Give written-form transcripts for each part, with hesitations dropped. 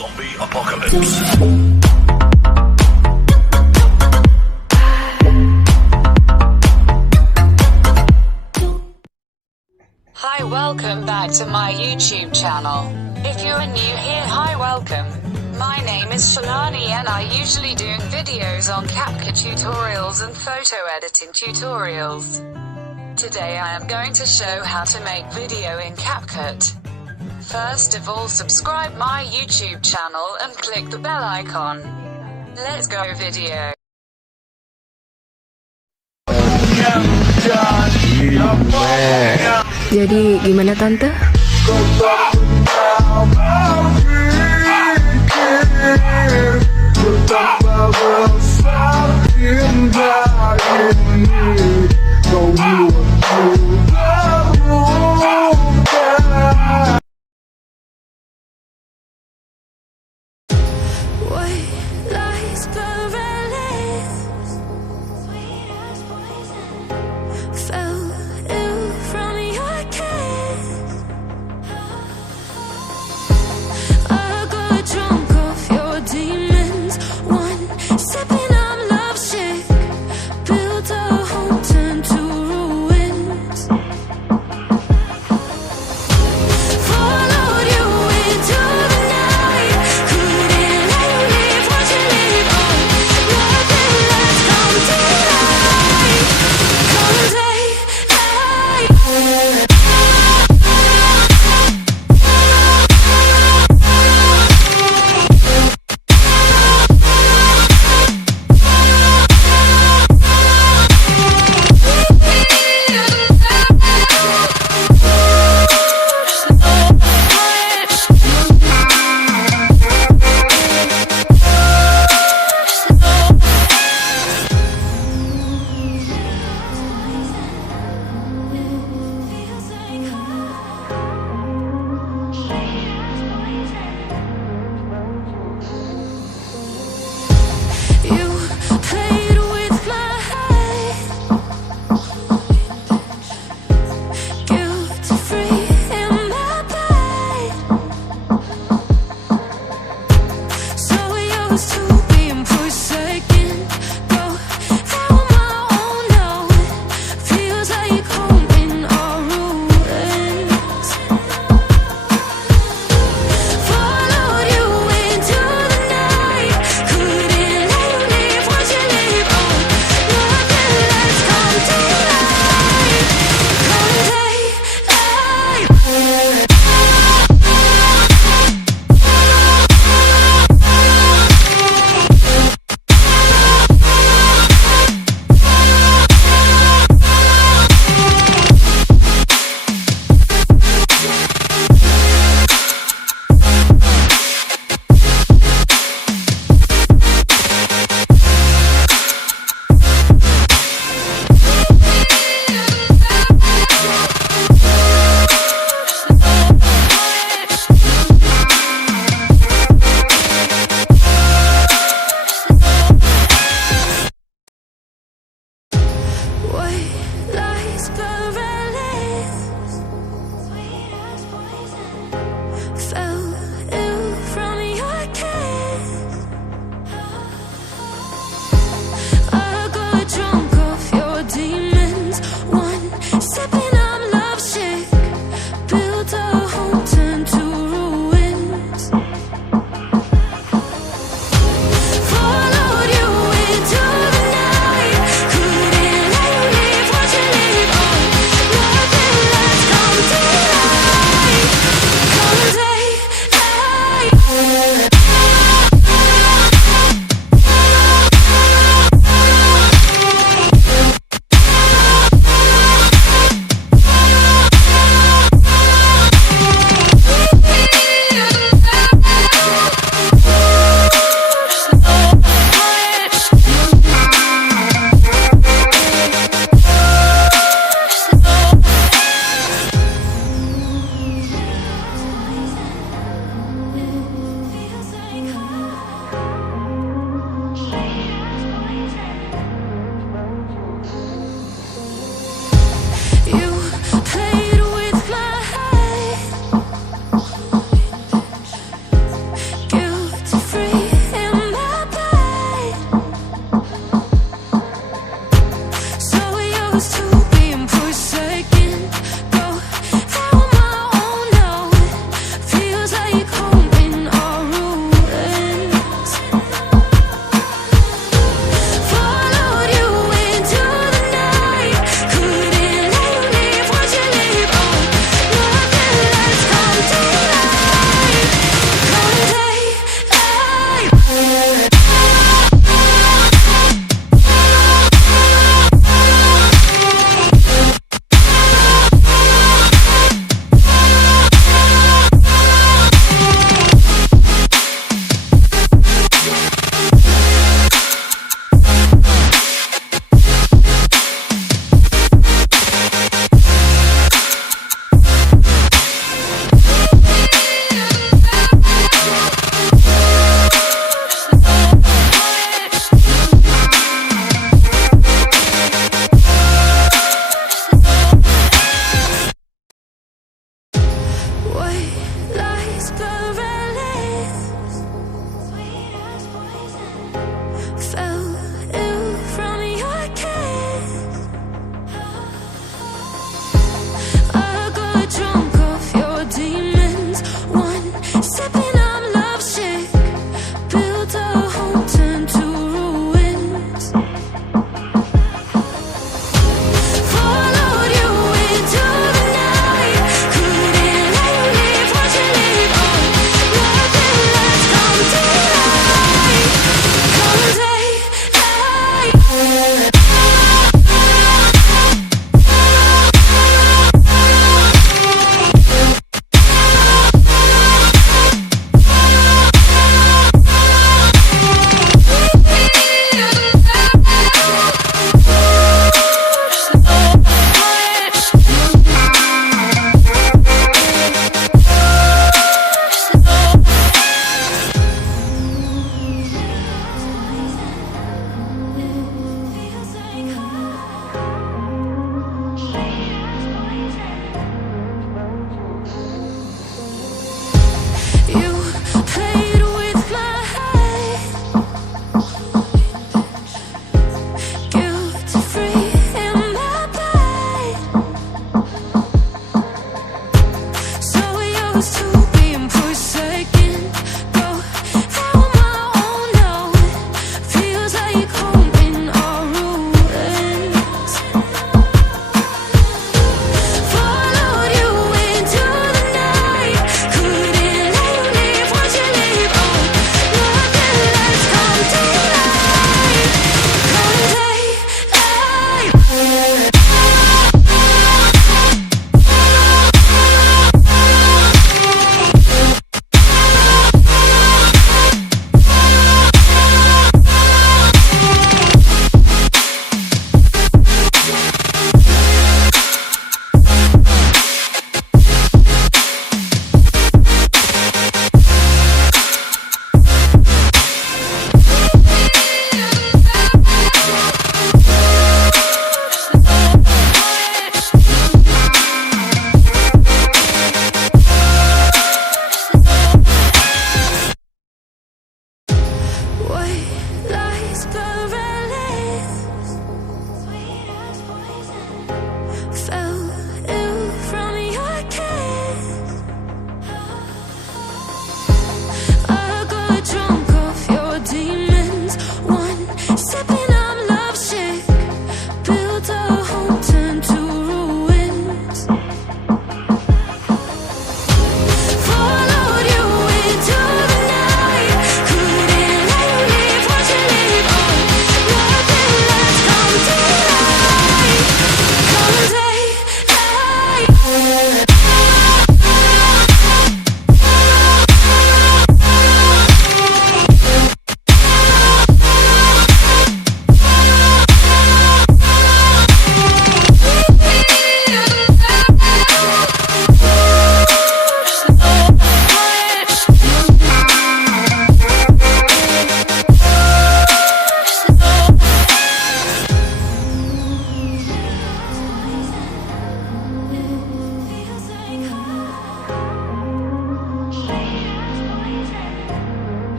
Zombie apocalypse. Hi, welcome back to my YouTube channel. If you're new here, hi, welcome. My name is Shalani and I usually doing videos on CapCut tutorials and photo editing tutorials. Today I am going to show how to make video in CapCut. First of all, subscribe my YouTube channel and click the bell icon. Let's go video. Jadi gimana tante?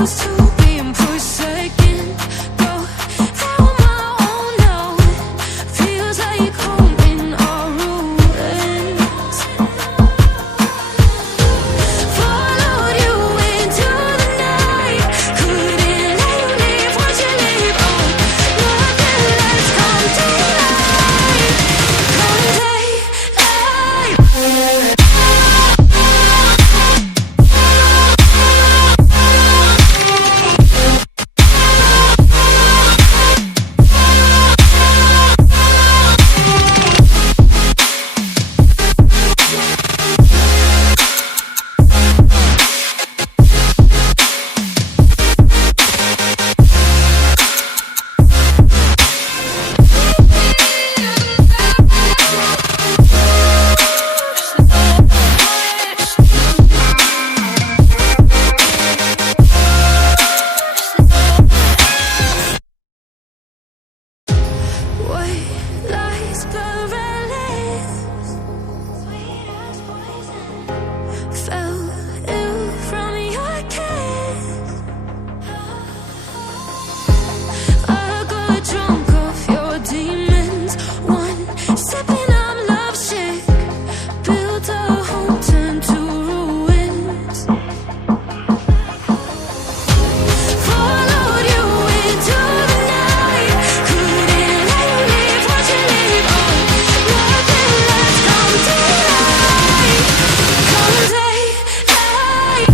used to being forsaken. Go down my own now. Feels like home in our ruins. Followed you into the night. Couldn't let you leave once you leave. Oh, nothing less come daylight. Come daylight. White lies perilous. Sweet as poison. Fell ill from your kiss. I got drunk off your demons. One sipping, I'm lovesick. Built a home, turned to ruins. Followed you into the night. Couldn't let you leave once you leave. Oh, nothing less come daylight. Come daylight.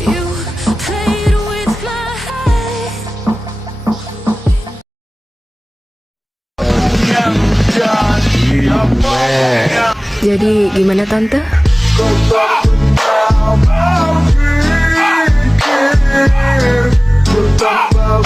You played with my head. Jadi gimana Tante? Betapa